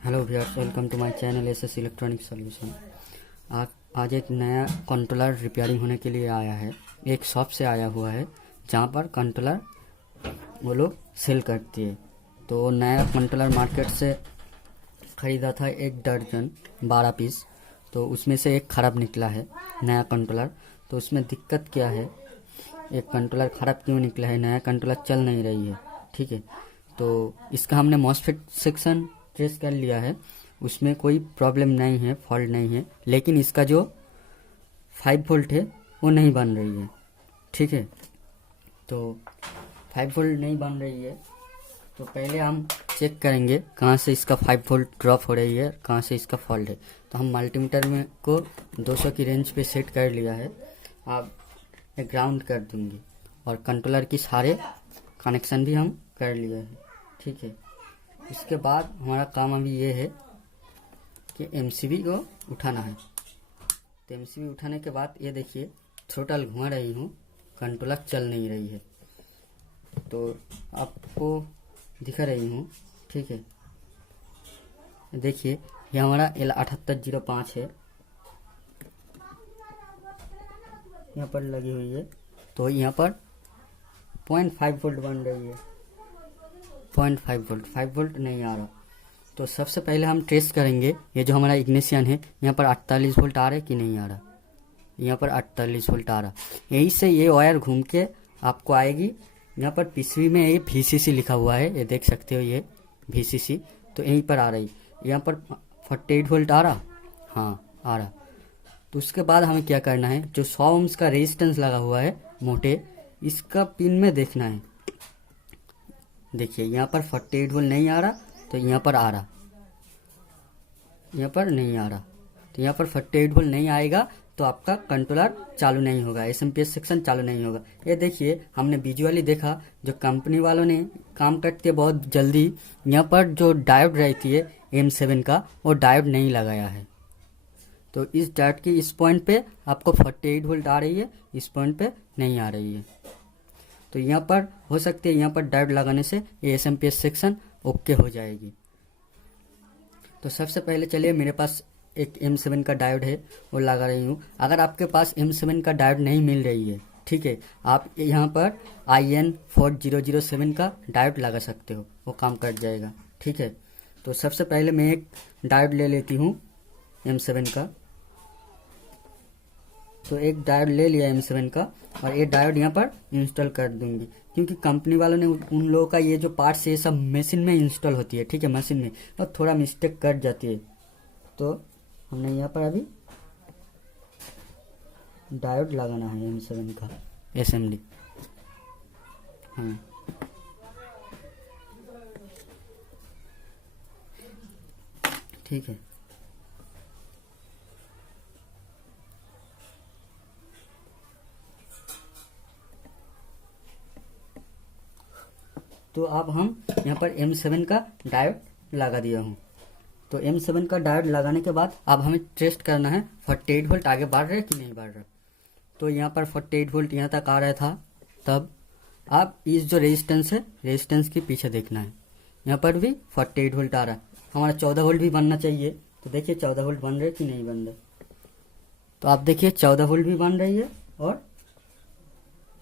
Hello viewers, welcome to my channel SS electronic solution. आज एक नया कंट्रोलर रिपेयरिंग होने के लिए आया है। एक शॉप से आया हुआ है जहाँ पर कंट्रोलर वो लोग सेल करती है। तो नया कंट्रोलर मार्केट से ख़रीदा था 1 दर्जन 12 पीस। तो उसमें से एक ख़राब निकला है नया कंट्रोलर। तो उसमें दिक्कत क्या है, एक कंट्रोलर ख़राब क्यों निकला है, नया कंट्रोलर चल नहीं रही है। ठीक है, तो इसका हमने मॉसफेट सेक्शन ट्रेस कर लिया है, उसमें कोई प्रॉब्लम नहीं है, फॉल्ट नहीं है। लेकिन इसका जो 5 वोल्ट है वो नहीं बन रही है। ठीक है, तो 5 वोल्ट नहीं बन रही है तो पहले हम चेक करेंगे कहाँ से इसका 5 वोल्ट ड्रॉप हो रही है, कहाँ से इसका फॉल्ट है। तो हम मल्टीमीटर में को 200 की रेंज पे सेट कर लिया है। अब ग्राउंड कर दूंगी और कंट्रोलर की सारे कनेक्शन भी हम कर लिए हैं। ठीक है, इसके बाद हमारा काम अभी ये है कि एमसीबी को उठाना है। तो एमसीबी उठाने के बाद ये देखिए थ्रोटल घुमा रही हूँ, कंट्रोलर चल नहीं रही है। तो आपको दिखा रही हूँ। ठीक है, देखिए ये हमारा L7805 है, यहाँ पर लगी हुई है। तो यहाँ पर 0.5 वोल्ट बन रही है, 0.5 वोल्ट, 5 वोल्ट नहीं आ रहा। तो सबसे पहले हम टेस्ट करेंगे ये जो हमारा इग्निशन है, यहाँ पर 48 वोल्ट आ रहा है कि नहीं आ रहा। यहाँ पर 48 वोल्ट आ रहा, यहीं से ये वायर घूम के आपको आएगी। यहाँ पर पीसीबी में ये VCC लिखा हुआ है, ये देख सकते हो, ये VCC तो यहीं पर आ रही। यहाँ पर 48 वोल्ट आ रहा, हाँ आ रहा। तो उसके बाद हमें क्या करना है, जो 100 ohms का रेजिस्टेंस लगा हुआ है मोटे, इसका पिन में देखना है। देखिए यहाँ पर 48 वोल्ट नहीं आ रहा, तो यहाँ पर आ रहा, यहाँ पर नहीं आ रहा। तो यहाँ पर 48 वोल्ट नहीं आएगा तो आपका कंट्रोलर चालू नहीं होगा, SMPS सेक्शन चालू नहीं होगा। ये देखिए हमने विजुअली देखा, जो कंपनी वालों ने काम करते हैं बहुत जल्दी, यहाँ पर जो डायोड रहती है M7 का, वो डायोड नहीं लगाया है। तो इस डायोड की इस पॉइंट पे आपको 48 वोल्ट आ रही है, इस पॉइंट पे नहीं आ रही है। तो यहाँ पर हो सकती है, यहाँ पर डायोड लगाने से ये SMPS सेक्शन ओके हो जाएगी। तो सबसे पहले चलिए, मेरे पास एक M7 का डायोड है, वो लगा रही हूँ। अगर आपके पास M7 का डायोड नहीं मिल रही है, ठीक है, आप यहाँ पर IN4007 का डायोड लगा सकते हो, वो काम कर जाएगा। ठीक है, तो सबसे पहले मैं एक डायोड ले लेती हूँ M7 का। तो एक डायोड ले लिया M7 का, और ये डायोड यहाँ पर इंस्टॉल कर दूंगी, क्योंकि कंपनी वालों ने उन लोगों का ये जो पार्ट्स है सब मशीन में इंस्टॉल होती है। ठीक है, मशीन में और थोड़ा मिस्टेक कर जाती है। तो हमने यहाँ पर अभी डायोड लगाना है M7 का असेंबली। हाँ, ठीक है। तो अब हम यहाँ पर M7 का डायोड लगा दिया हूँ। तो M7 का डायोड लगाने के बाद अब हमें टेस्ट करना है 48 वोल्ट आगे बढ़ रहा है कि नहीं बढ़ रहा। तो यहाँ पर 48 वोल्ट यहाँ तक आ रहा था। तब अब इस जो रेजिस्टेंस है, रेजिस्टेंस के पीछे देखना है, यहाँ पर भी 48 वोल्ट आ रहा है। हमारा 14 वोल्ट भी बनना चाहिए। तो देखिए 14 वोल्ट बन रहे कि नहीं बन रहे। तो आप देखिए 14 वोल्ट भी बन रही है और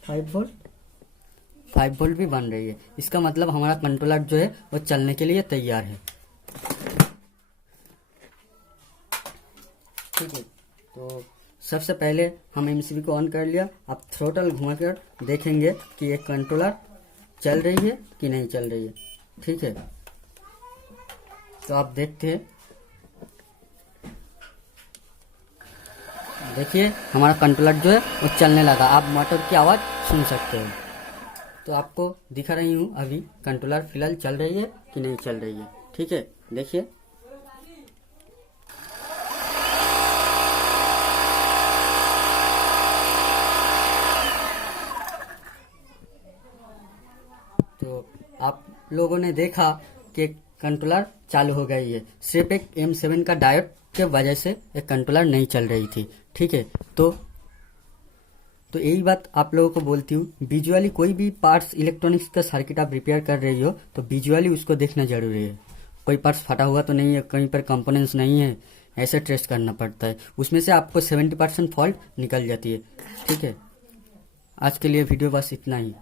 5 वोल्ट भी बन रही है। इसका मतलब हमारा कंट्रोलर जो है वो चलने के लिए तैयार है। ठीक है, तो सबसे पहले हम एमसीबी को ऑन कर लिया। अब थ्रोटल घुमाकर देखेंगे कि ये कंट्रोलर चल रही है कि नहीं चल रही है। ठीक है, तो आप देखते हैं, देखिए हमारा कंट्रोलर जो है वो चलने लगा। आप मोटर की आवाज़ सुन सकते हो। तो आपको दिखा रही हूँ अभी कंट्रोलर फिलहाल चल रही है कि नहीं चल रही है। ठीक है, देखिए तो आप लोगों ने देखा कि कंट्रोलर चालू हो गई है। सिर्फ एक M7 का डायोड के वजह से एक कंट्रोलर नहीं चल रही थी। ठीक है, तो यही बात आप लोगों को बोलती हूँ, विजुअली कोई भी पार्ट्स इलेक्ट्रॉनिक्स का सर्किट आप रिपेयर कर रही हो तो विजुअली उसको देखना जरूरी है। कोई पार्ट्स फटा हुआ तो नहीं है, कहीं पर कंपोनेंट्स नहीं है, ऐसे टेस्ट करना पड़ता है। उसमें से आपको 70% फॉल्ट निकल जाती है। ठीक है, आज के लिए वीडियो बस इतना ही।